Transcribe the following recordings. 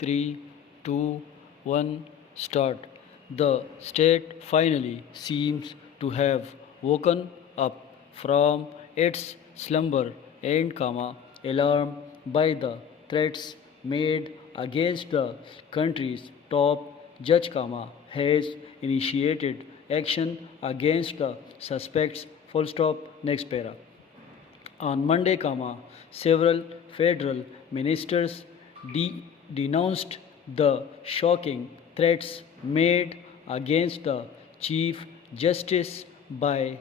3, 2, 1, start. The state finally seems to have woken up from its slumber and alarmed by the threats made against the country's top judge, has initiated action against the suspects. Full stop. Next para. On Monday, several federal ministers denounced the shocking threats made against the Chief Justice by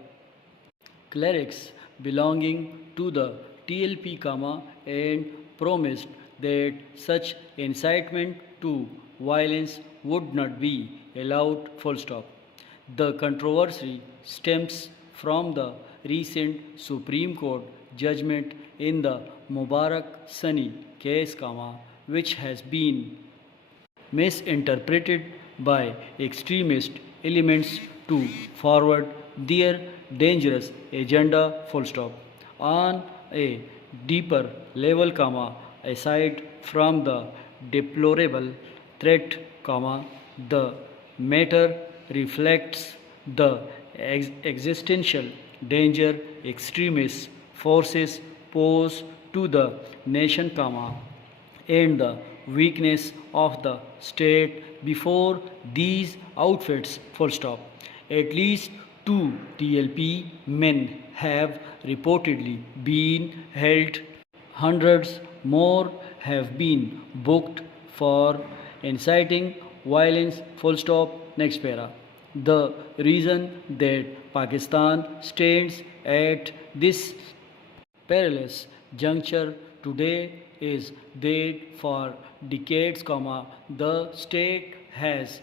clerics belonging to the TLP, and promised that such incitement to violence would not be allowed. Full stop. The controversy stems from the recent Supreme Court judgment in the Mubarak Sani case, which has been misinterpreted by extremist elements to forward their dangerous agenda. Full stop. On a deeper level, aside from the deplorable threat, the matter reflects the existential danger extremist forces pose to the nation, and the weakness of the state before these outfits. Full stop. At least two TLP men have reportedly been held. Hundreds more have been booked for inciting violence. Full stop. Next para. The reason that Pakistan stands at this perilous juncture today is that for decades, the state has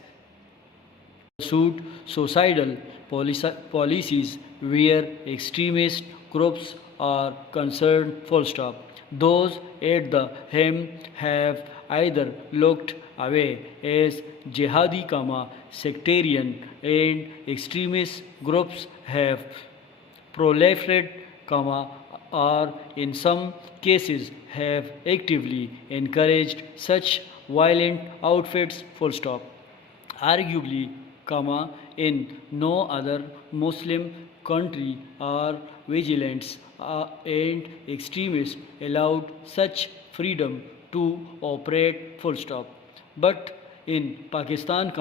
pursued suicidal policies where extremist groups are concerned. Full stop. Those at the helm have either looked away as jihadi, sectarian and extremist groups have proliferated, or in some cases have actively encouraged such violent outfits. Full stop. Arguably, in no other Muslim country are vigilance and extremists allowed such freedom to operate. Full stop. But in Pakistan,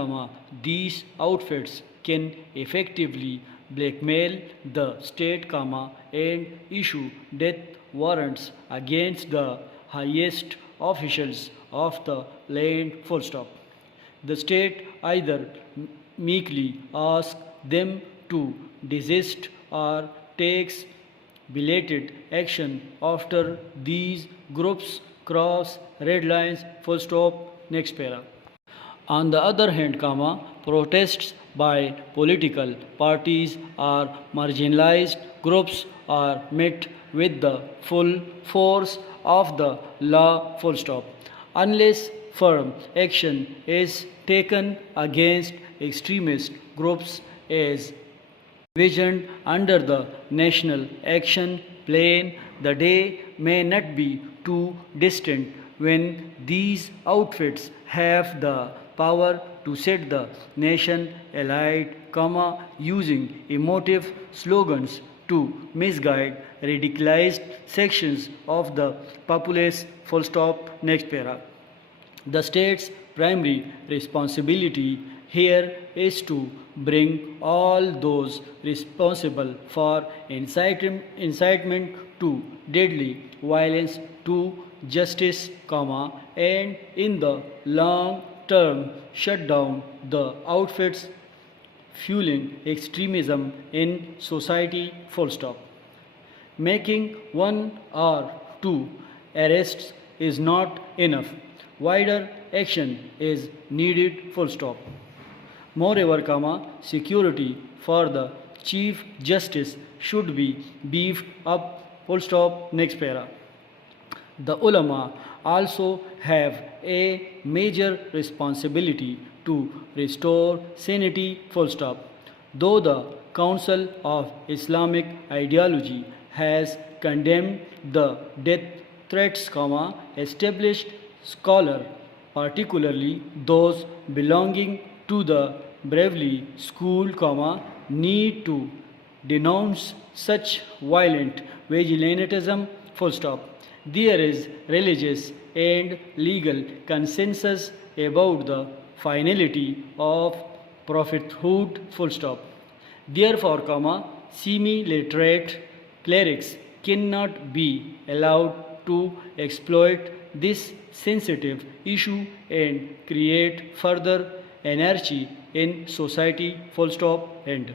these outfits can effectively blackmail the state, and issue death warrants against the highest officials of the land. Full stop. The state either meekly asks them to desist or takes belated action after these groups cross red lines. Full stop. Next para. On the other hand, protests by political parties or marginalized groups are met with the full force of the law. Full stop. Unless firm action is taken against extremist groups as envisioned under the National Action Plan, the day may not be too distant when these outfits have the power to set the nation alight, using emotive slogans to misguide radicalized sections of the populace. Full stop. Next para. The state's primary responsibility here is to bring all those responsible for incitement to deadly violence to justice, and in the long term shut down the outfits fueling extremism in society. Full stop. Making one or two arrests is not enough. Wider action is needed. Full stop. Moreover, security for the Chief Justice should be beefed up. Full stop. Next para. The ulama also have a major responsibility to restore sanity. Full stop. Though the Council of Islamic Ideology has condemned the death threats, established scholar particularly those belonging to the Bravely School, need to denounce such violent vigilantism, full stop. There is religious and legal consensus about the finality of prophethood, full stop. Therefore, semi-literate clerics cannot be allowed to exploit this sensitive issue and create further anarchy in society, full stop, end.